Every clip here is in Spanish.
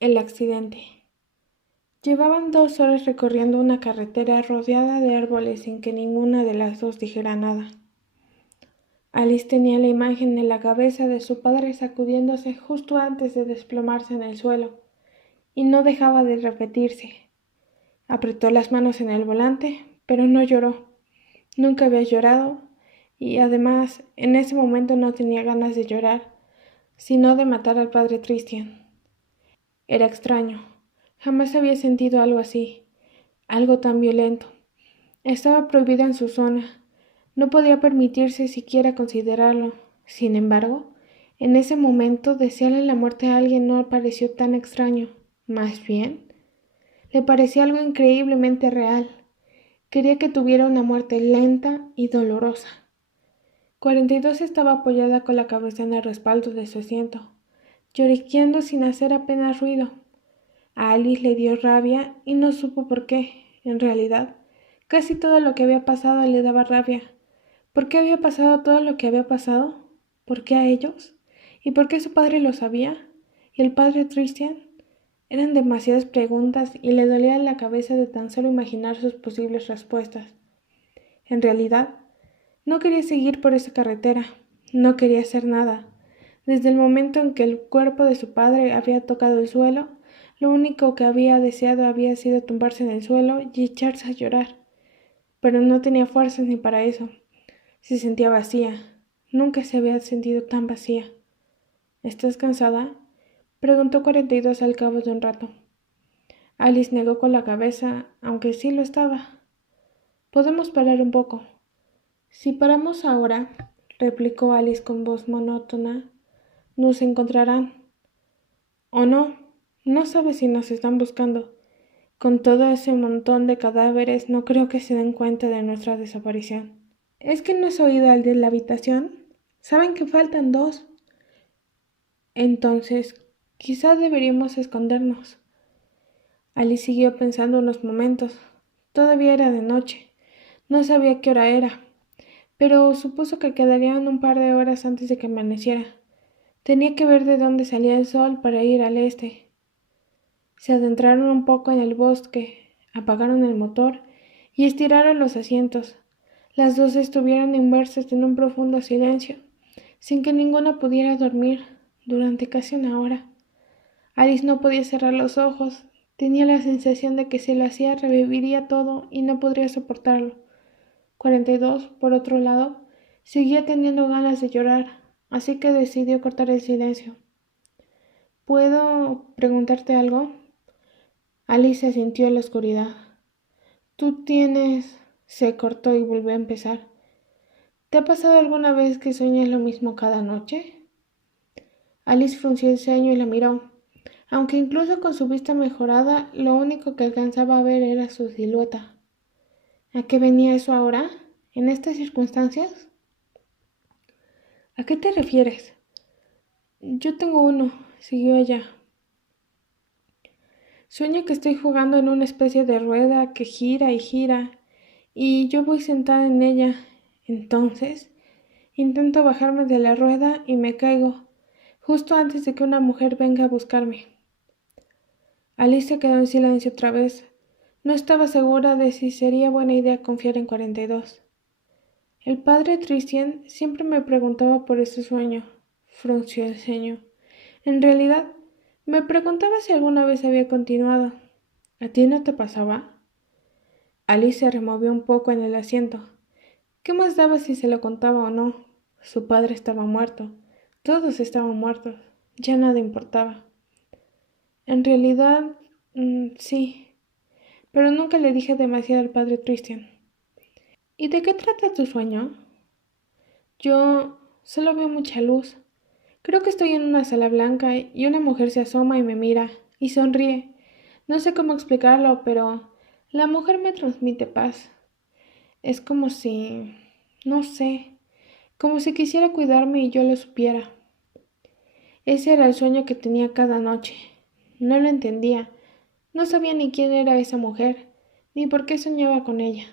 El accidente. Llevaban 2 horas recorriendo una carretera rodeada de árboles sin que ninguna de las dos dijera nada. Alice tenía la imagen en la cabeza de su padre sacudiéndose justo antes de desplomarse en el suelo, y no dejaba de repetirse. Apretó las manos en el volante, pero no lloró. Nunca había llorado, y además, en ese momento no tenía ganas de llorar, sino de matar al padre Christian. Era extraño. Jamás había sentido algo así, algo tan violento. Estaba prohibida en su zona. No podía permitirse siquiera considerarlo. Sin embargo, en ese momento desearle la muerte a alguien no pareció tan extraño. Más bien, le parecía algo increíblemente real. Quería que tuviera una muerte lenta y dolorosa. 42 estaba apoyada con la cabeza en el respaldo de su asiento, lloriqueando sin hacer apenas ruido. A Alice le dio rabia y no supo por qué. En realidad, casi todo lo que había pasado le daba rabia. ¿Por qué había pasado todo lo que había pasado? ¿Por qué a ellos? ¿Y por qué su padre lo sabía? ¿Y el padre Christian? Eran demasiadas preguntas y le dolía la cabeza de tan solo imaginar sus posibles respuestas. En realidad, no quería seguir por esa carretera. No quería hacer nada. Desde el momento en que el cuerpo de su padre había tocado el suelo, lo único que había deseado había sido tumbarse en el suelo y echarse a llorar. Pero no tenía fuerzas ni para eso. Se sentía vacía. Nunca se había sentido tan vacía. ¿Estás cansada?, preguntó 42 al cabo de un rato. Alice negó con la cabeza, aunque sí lo estaba. Podemos parar un poco. Si paramos ahora, replicó Alice con voz monótona, nos encontrarán. ¿O no? No sabes si nos están buscando. Con todo ese montón de cadáveres, no creo que se den cuenta de nuestra desaparición. ¿Es que no has oído al de la habitación? Saben que faltan 2. Entonces, quizá deberíamos escondernos. Alice siguió pensando unos momentos. Todavía era de noche. No sabía qué hora era, pero supuso que quedarían un par de horas antes de que amaneciera. Tenía que ver de dónde salía el sol para ir al este. Se adentraron un poco en el bosque, apagaron el motor y estiraron los asientos. Las dos estuvieron inmersas en un profundo silencio, sin que ninguna pudiera dormir durante casi una hora. Alice no podía cerrar los ojos. Tenía la sensación de que si lo hacía reviviría todo y no podría soportarlo. 42, por otro lado, seguía teniendo ganas de llorar, así que decidió cortar el silencio. ¿Puedo preguntarte algo? Alice asintió en la oscuridad. Tú tienes... Se cortó y volvió a empezar. ¿Te ha pasado alguna vez que sueñas lo mismo cada noche? Alice frunció el ceño y la miró. Aunque incluso con su vista mejorada, lo único que alcanzaba a ver era su silueta. ¿A qué venía eso ahora? ¿En estas circunstancias? ¿A qué te refieres? Yo tengo uno, siguió ella. Sueño que estoy jugando en una especie de rueda que gira y gira, y yo voy sentada en ella. Entonces, intento bajarme de la rueda y me caigo, justo antes de que una mujer venga a buscarme. Alice se quedó en silencio otra vez. No estaba segura de si sería buena idea confiar en 42. El padre Christian siempre me preguntaba por ese sueño, frunció el ceño. En realidad, me preguntaba si alguna vez había continuado. ¿A ti no te pasaba? Alice se removió un poco en el asiento. ¿Qué más daba si se lo contaba o no? Su padre estaba muerto. Todos estaban muertos. Ya nada importaba. En realidad, sí. Pero nunca le dije demasiado al padre Christian. ¿Y de qué trata tu sueño? Yo solo veo mucha luz. Creo que estoy en una sala blanca y una mujer se asoma y me mira y sonríe. No sé cómo explicarlo, pero la mujer me transmite paz. Es como si... no sé, como si quisiera cuidarme y yo lo supiera. Ese era el sueño que tenía cada noche. No lo entendía. No sabía ni quién era esa mujer, ni por qué soñaba con ella.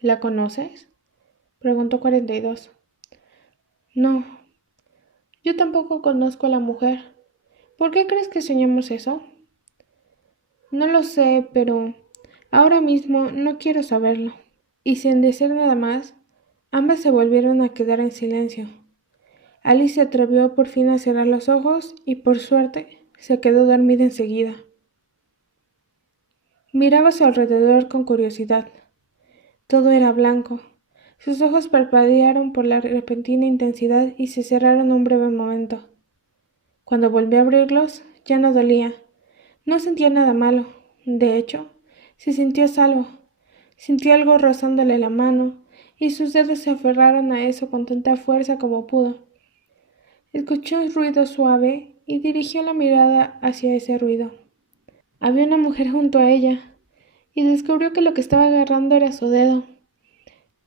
¿La conoces?, preguntó 42. No, yo tampoco conozco a la mujer. ¿Por qué crees que soñamos eso? No lo sé, pero ahora mismo no quiero saberlo. Y sin decir nada más, ambas se volvieron a quedar en silencio. Alice se atrevió por fin a cerrar los ojos y, por suerte, se quedó dormida enseguida. Miraba a su alrededor con curiosidad. Todo era blanco. Sus ojos parpadearon por la repentina intensidad y se cerraron un breve momento. Cuando volvió a abrirlos, ya no dolía. No sentía nada malo. De hecho, se sintió a salvo. Sintió algo rozándole la mano, y sus dedos se aferraron a eso con tanta fuerza como pudo. Escuchó un ruido suave y dirigió la mirada hacia ese ruido. Había una mujer junto a ella, y descubrió que lo que estaba agarrando era su dedo.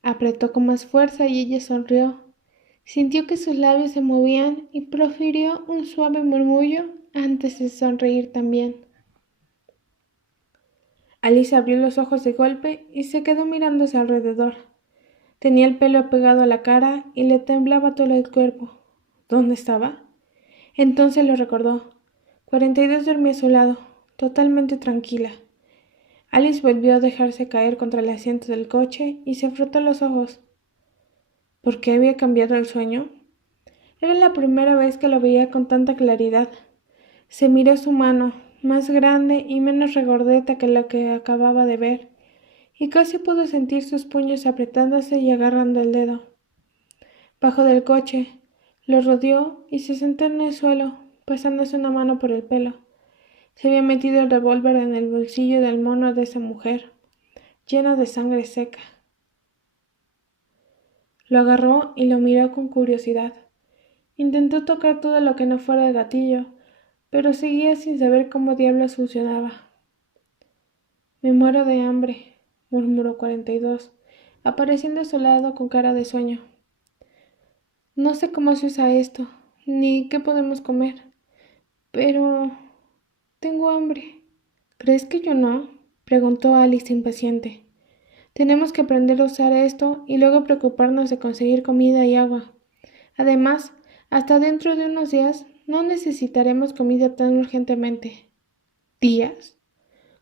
Apretó con más fuerza y ella sonrió. Sintió que sus labios se movían y profirió un suave murmullo antes de sonreír también. Alice abrió los ojos de golpe y se quedó mirándose alrededor. Tenía el pelo pegado a la cara y le temblaba todo el cuerpo. ¿Dónde estaba? Entonces lo recordó. 42 dormía a su lado, totalmente tranquila. Alice volvió a dejarse caer contra el asiento del coche y se frotó los ojos. ¿Por qué había cambiado el sueño? Era la primera vez que lo veía con tanta claridad. Se miró su mano, más grande y menos regordeta que la que acababa de ver, y casi pudo sentir sus puños apretándose y agarrando el dedo. Bajó del coche, lo rodeó y se sentó en el suelo, pasándose una mano por el pelo. Se había metido el revólver en el bolsillo del mono de esa mujer, lleno de sangre seca. Lo agarró y lo miró con curiosidad. Intentó tocar todo lo que no fuera el gatillo, pero seguía sin saber cómo diablos funcionaba. Me muero de hambre, murmuró 42, apareciendo a su lado con cara de sueño. No sé cómo se usa esto, ni qué podemos comer, pero tengo hambre. ¿Crees que yo no? Preguntó Alice impaciente. Tenemos que aprender a usar esto y luego preocuparnos de conseguir comida y agua. Además, hasta dentro de unos días no necesitaremos comida tan urgentemente. ¿Días?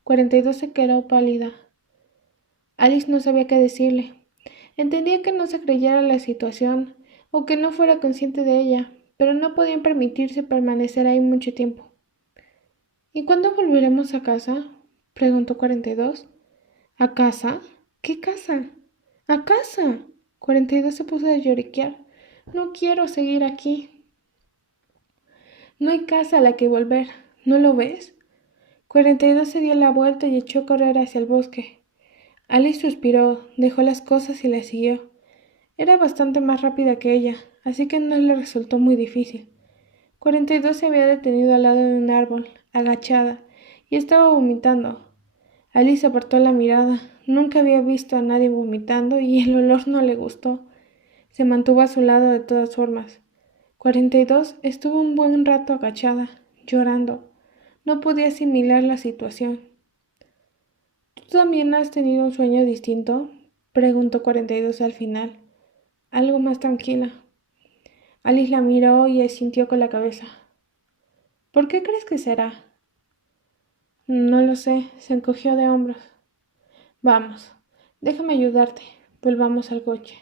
42 se quedó pálida. Alice no sabía qué decirle. Entendía que no se creyera la situación o que no fuera consciente de ella, pero no podían permitirse permanecer ahí mucho tiempo. ¿Y cuándo volveremos a casa? Preguntó 42. ¿A casa? ¿Qué casa? ¡A casa! 42 se puso a lloriquear. No quiero seguir aquí. No hay casa a la que volver, ¿no lo ves? 42 se dio la vuelta y echó a correr hacia el bosque. Alice suspiró, dejó las cosas y la siguió. Era bastante más rápida que ella, así que no le resultó muy difícil. 42 se había detenido al lado de un árbol, agachada, y estaba vomitando. Alice apartó la mirada. Nunca había visto a nadie vomitando y el olor no le gustó. Se mantuvo a su lado de todas formas. 42 estuvo un buen rato agachada, llorando. No podía asimilar la situación. ¿Tú también has tenido un sueño distinto? Preguntó 42 al final, algo más tranquila. Alice la miró y asintió con la cabeza. ¿Por qué crees que será? No lo sé, se encogió de hombros. Vamos, déjame ayudarte. Volvamos al coche.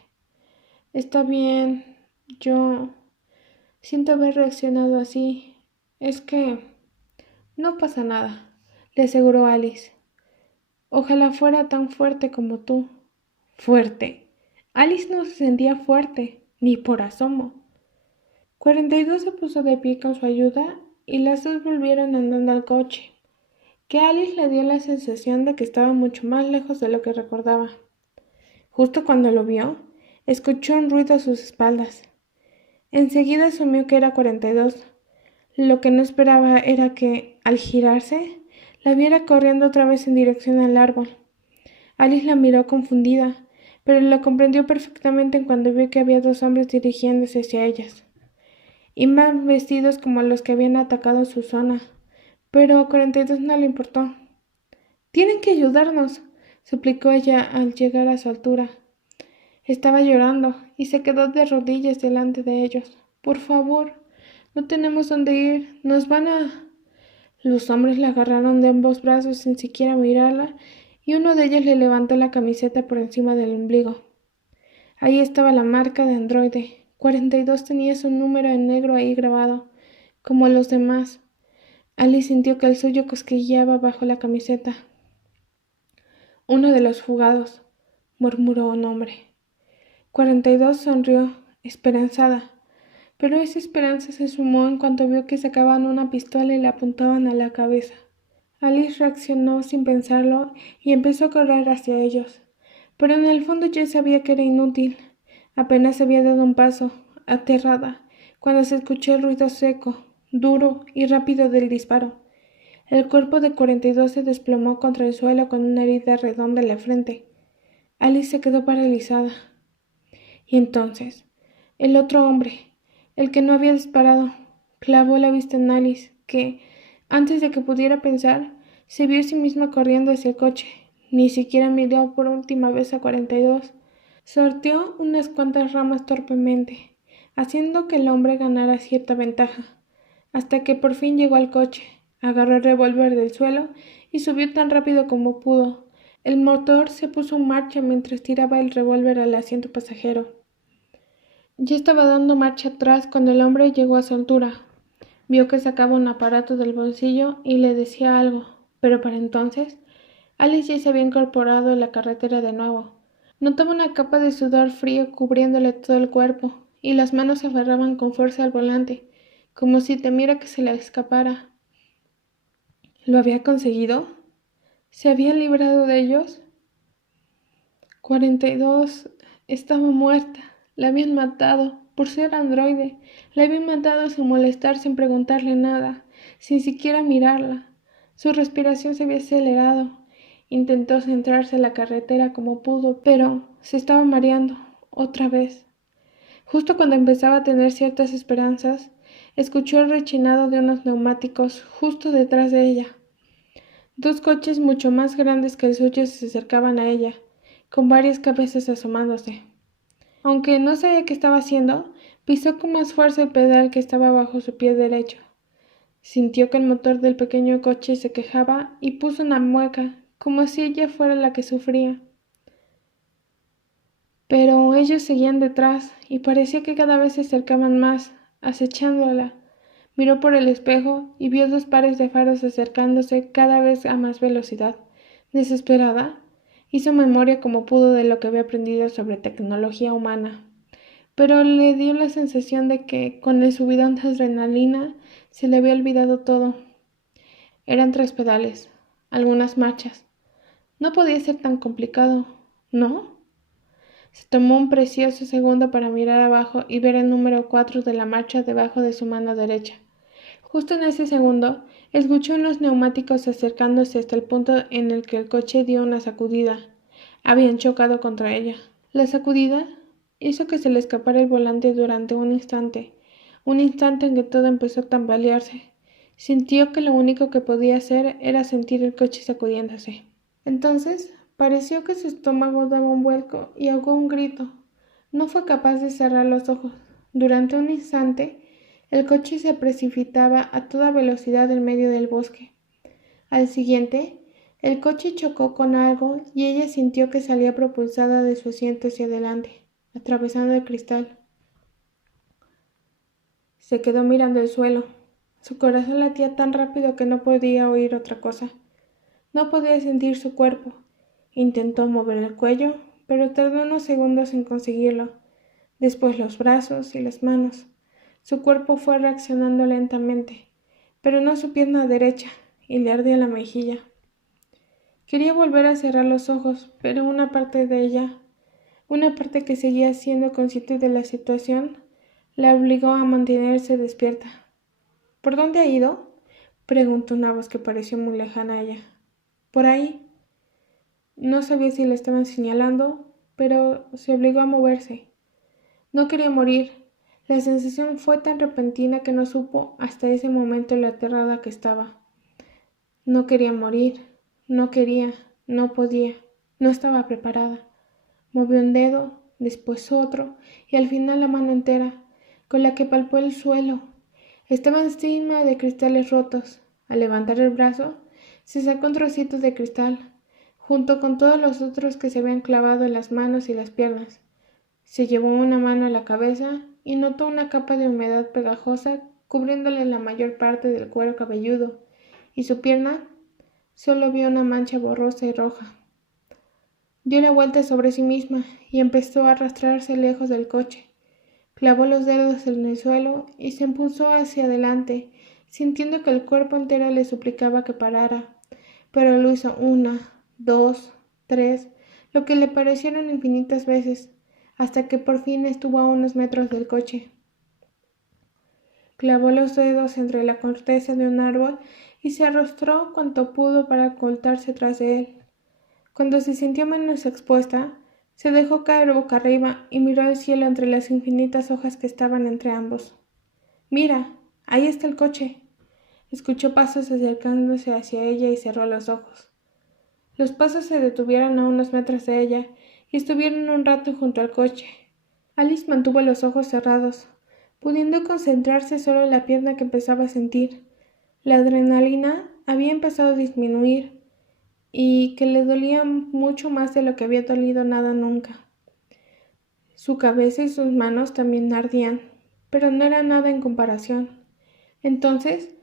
Está bien, yo siento haber reaccionado así. Es que no pasa nada, le aseguró Alice. Ojalá fuera tan fuerte como tú. ¿Fuerte? Alice no se sentía fuerte, ni por asomo. 42 se puso de pie con su ayuda y las dos volvieron andando al coche, que a Alice le dio la sensación de que estaba mucho más lejos de lo que recordaba. Justo cuando lo vio, escuchó un ruido a sus espaldas. Enseguida asumió que era 42. Lo que no esperaba era que, al girarse, la viera corriendo otra vez en dirección al árbol. Alice la miró confundida, pero lo comprendió perfectamente cuando vio que había dos hombres dirigiéndose hacia ellas. Iban vestidos como los que habían atacado su zona, pero a 42 no le importó. «Tienen que ayudarnos», suplicó ella al llegar a su altura. Estaba llorando y se quedó de rodillas delante de ellos. «Por favor, No tenemos dónde ir. Nos van a... Los hombres la agarraron de ambos brazos sin siquiera mirarla, y uno de ellos le levantó la camiseta por encima del ombligo. Ahí estaba la marca de androide. 42 tenía su número en negro ahí grabado, como los demás. Alice sintió que el suyo cosquilleaba bajo la camiseta. Uno de los fugados, murmuró un hombre. 42 sonrió, esperanzada, pero esa esperanza se sumó en cuanto vio que sacaban una pistola y la apuntaban a la cabeza. Alice reaccionó sin pensarlo y empezó a correr hacia ellos, pero en el fondo ya sabía que era inútil. Apenas había dado un paso, aterrada, cuando se escuchó el ruido seco, duro y rápido del disparo. El cuerpo de 42 se desplomó contra el suelo con una herida redonda en la frente. Alice se quedó paralizada. Y entonces, el otro hombre, el que no había disparado, clavó la vista en Alice, que, antes de que pudiera pensar, se vio a sí misma corriendo hacia el coche. Ni siquiera miró por última vez a 42. Sorteó unas cuantas ramas torpemente, haciendo que el hombre ganara cierta ventaja, hasta que por fin llegó al coche, agarró el revólver del suelo y subió tan rápido como pudo. El motor se puso en marcha mientras tiraba el revólver al asiento pasajero. Ya estaba dando marcha atrás cuando el hombre llegó a su altura. Vio que sacaba un aparato del bolsillo y le decía algo, pero para entonces Alice ya se había incorporado en la carretera de nuevo. Notaba una capa de sudor frío cubriéndole todo el cuerpo, y las manos se aferraban con fuerza al volante, como si temiera que se le escapara. ¿Lo había conseguido? ¿Se había librado de ellos? 42 estaba muerta. La habían matado por ser androide. La habían matado sin molestar, sin preguntarle nada, sin siquiera mirarla. Su respiración se había acelerado. Intentó centrarse en la carretera como pudo, pero se estaba mareando otra vez. Justo cuando empezaba a tener ciertas esperanzas, escuchó el rechinado de unos neumáticos justo detrás de ella. Dos coches mucho más grandes que el suyo se acercaban a ella, con varias cabezas asomándose. Aunque no sabía qué estaba haciendo, pisó con más fuerza el pedal que estaba bajo su pie derecho. Sintió que el motor del pequeño coche se quejaba y puso una mueca, como si ella fuera la que sufría. Pero ellos seguían detrás y parecía que cada vez se acercaban más, acechándola. Miró por el espejo y vio dos pares de faros acercándose cada vez a más velocidad. Desesperada, hizo memoria como pudo de lo que había aprendido sobre tecnología humana, pero le dio la sensación de que, con el subidón de adrenalina, se le había olvidado todo. Eran 3 pedales, algunas marchas. No podía ser tan complicado, ¿no? Se tomó un precioso segundo para mirar abajo y ver el número 4 de la marcha debajo de su mano derecha. Justo en ese segundo, escuchó unos neumáticos acercándose hasta el punto en el que el coche dio una sacudida. Habían chocado contra ella. La sacudida hizo que se le escapara el volante durante un instante en que todo empezó a tambalearse. Sintió que lo único que podía hacer era sentir el coche sacudiéndose. Entonces, pareció que su estómago daba un vuelco y ahogó un grito. No fue capaz de cerrar los ojos. Durante un instante, el coche se precipitaba a toda velocidad en medio del bosque. Al siguiente, el coche chocó con algo y ella sintió que salía propulsada de su asiento hacia adelante, atravesando el cristal. Se quedó mirando el suelo. Su corazón latía tan rápido que no podía oír otra cosa. No podía sentir su cuerpo. Intentó mover el cuello, pero tardó unos segundos en conseguirlo. Después los brazos y las manos. Su cuerpo fue reaccionando lentamente, pero no su pierna derecha, y le ardía la mejilla. Quería volver a cerrar los ojos, pero una parte de ella, una parte que seguía siendo consciente de la situación, la obligó a mantenerse despierta. ¿Por dónde ha ido?, preguntó una voz que pareció muy lejana a ella. Por ahí. No sabía si le estaban señalando, pero se obligó a moverse. No quería morir. La sensación fue tan repentina que no supo hasta ese momento lo aterrada que estaba. No quería morir. No quería. No podía. No estaba preparada. Movió un dedo, después otro, y al final la mano entera, con la que palpó el suelo. Estaba encima de cristales rotos. Al levantar el brazo, se sacó un trocito de cristal, junto con todos los otros que se habían clavado en las manos y las piernas. Se llevó una mano a la cabeza y notó una capa de humedad pegajosa cubriéndole la mayor parte del cuero cabelludo, y su pierna solo vio una mancha borrosa y roja. Dio la vuelta sobre sí misma y empezó a arrastrarse lejos del coche. Clavó los dedos en el suelo y se impulsó hacia adelante, sintiendo que el cuerpo entero le suplicaba que parara, pero lo hizo 1, 2, 3, lo que le parecieron infinitas veces, hasta que por fin estuvo a unos metros del coche. Clavó los dedos entre la corteza de un árbol y se arrostró cuanto pudo para ocultarse tras de él. Cuando se sintió menos expuesta, se dejó caer boca arriba y miró al cielo entre las infinitas hojas que estaban entre ambos. «Mira, ahí está el coche». Escuchó pasos acercándose hacia ella y cerró los ojos. Los pasos se detuvieron a unos metros de ella y estuvieron un rato junto al coche. Alice mantuvo los ojos cerrados, pudiendo concentrarse solo en la pierna que empezaba a sentir. La adrenalina había empezado a disminuir y que le dolía mucho más de lo que había dolido nada nunca. Su cabeza y sus manos también ardían, pero no era nada en comparación. Entonces,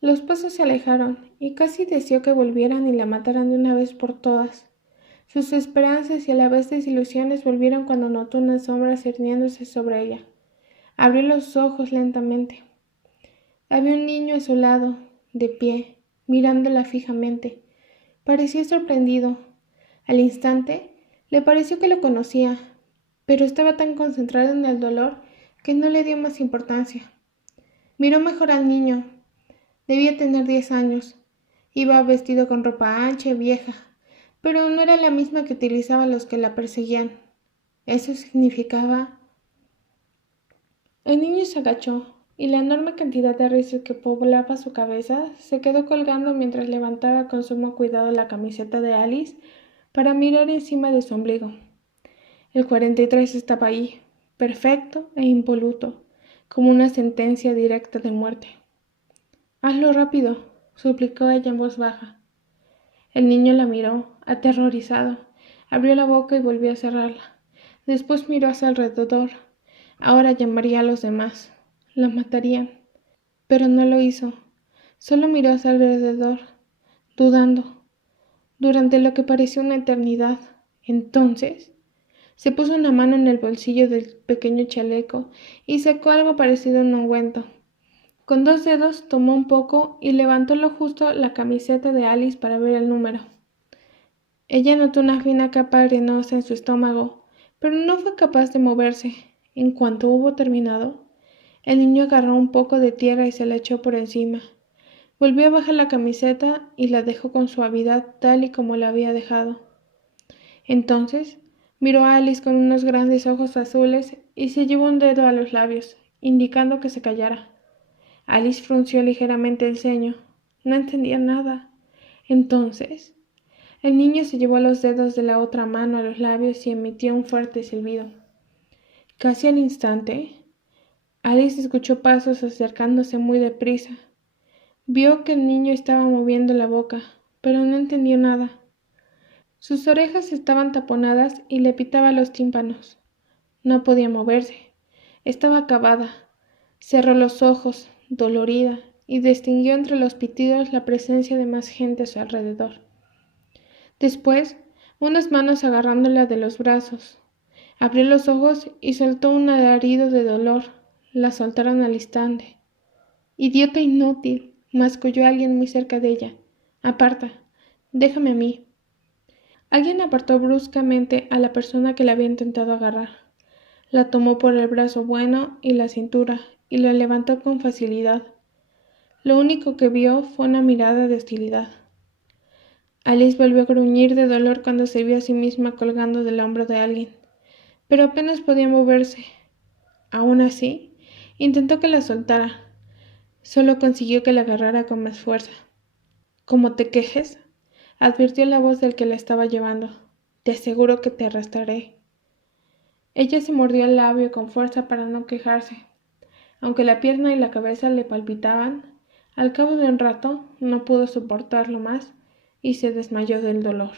los pasos se alejaron y casi deseó que volvieran y la mataran de una vez por todas. Sus esperanzas y a la vez desilusiones volvieron cuando notó una sombra cerniéndose sobre ella. Abrió los ojos lentamente. Había un niño a su lado, de pie, mirándola fijamente. Parecía sorprendido. Al instante, le pareció que lo conocía, pero estaba tan concentrado en el dolor que no le dio más importancia. Miró mejor al niño. Debía tener 10 años. Iba vestido con ropa ancha y vieja, pero no era la misma que utilizaban los que la perseguían. Eso significaba... El niño se agachó, y la enorme cantidad de rizos que poblaba su cabeza se quedó colgando mientras levantaba con sumo cuidado la camiseta de Alice para mirar encima de su ombligo. El 43 estaba ahí, perfecto e impoluto, como una sentencia directa de muerte. «Hazlo rápido», suplicó ella en voz baja. El niño la miró, aterrorizado. Abrió la boca y volvió a cerrarla. Después miró a su alrededor. Ahora llamaría a los demás. La matarían. Pero no lo hizo. Solo miró a su alrededor, dudando, durante lo que pareció una eternidad. Entonces, se puso una mano en el bolsillo del pequeño chaleco y sacó algo parecido a un ungüento. Con 2 dedos tomó un poco y levantó lo justo la camiseta de Alice para ver el número. Ella notó una fina capa arenosa en su estómago, pero no fue capaz de moverse. En cuanto hubo terminado, el niño agarró un poco de tierra y se la echó por encima. Volvió a bajar la camiseta y la dejó con suavidad tal y como la había dejado. Entonces miró a Alice con unos grandes ojos azules y se llevó un dedo a los labios, indicando que se callara. Alice frunció ligeramente el ceño. No entendía nada. Entonces, el niño se llevó los dedos de la otra mano a los labios y emitió un fuerte silbido. Casi al instante, Alice escuchó pasos acercándose muy deprisa. Vio que el niño estaba moviendo la boca, pero no entendió nada. Sus orejas estaban taponadas y le pitaba los tímpanos. No podía moverse. Estaba acabada. Cerró los ojos, dolorida, y distinguió entre los pitidos la presencia de más gente a su alrededor. Después, unas manos agarrándola de los brazos. Abrió los ojos y soltó un alarido de dolor. La soltaron al instante. «Idiota inútil», masculló alguien muy cerca de ella. «Aparta. Déjame a mí». Alguien apartó bruscamente a la persona que la había intentado agarrar. La tomó por el brazo bueno y la cintura y la levantó con facilidad. Lo único que vio fue una mirada de hostilidad. Alice volvió a gruñir de dolor cuando se vio a sí misma colgando del hombro de alguien, pero apenas podía moverse. Aún así, intentó que la soltara. Solo consiguió que la agarrara con más fuerza. «Como te quejes», advirtió la voz del que la estaba llevando. «Te aseguro que te arrastraré». Ella se mordió el labio con fuerza para no quejarse. Aunque la pierna y la cabeza le palpitaban, al cabo de un rato no pudo soportarlo más y se desmayó del dolor.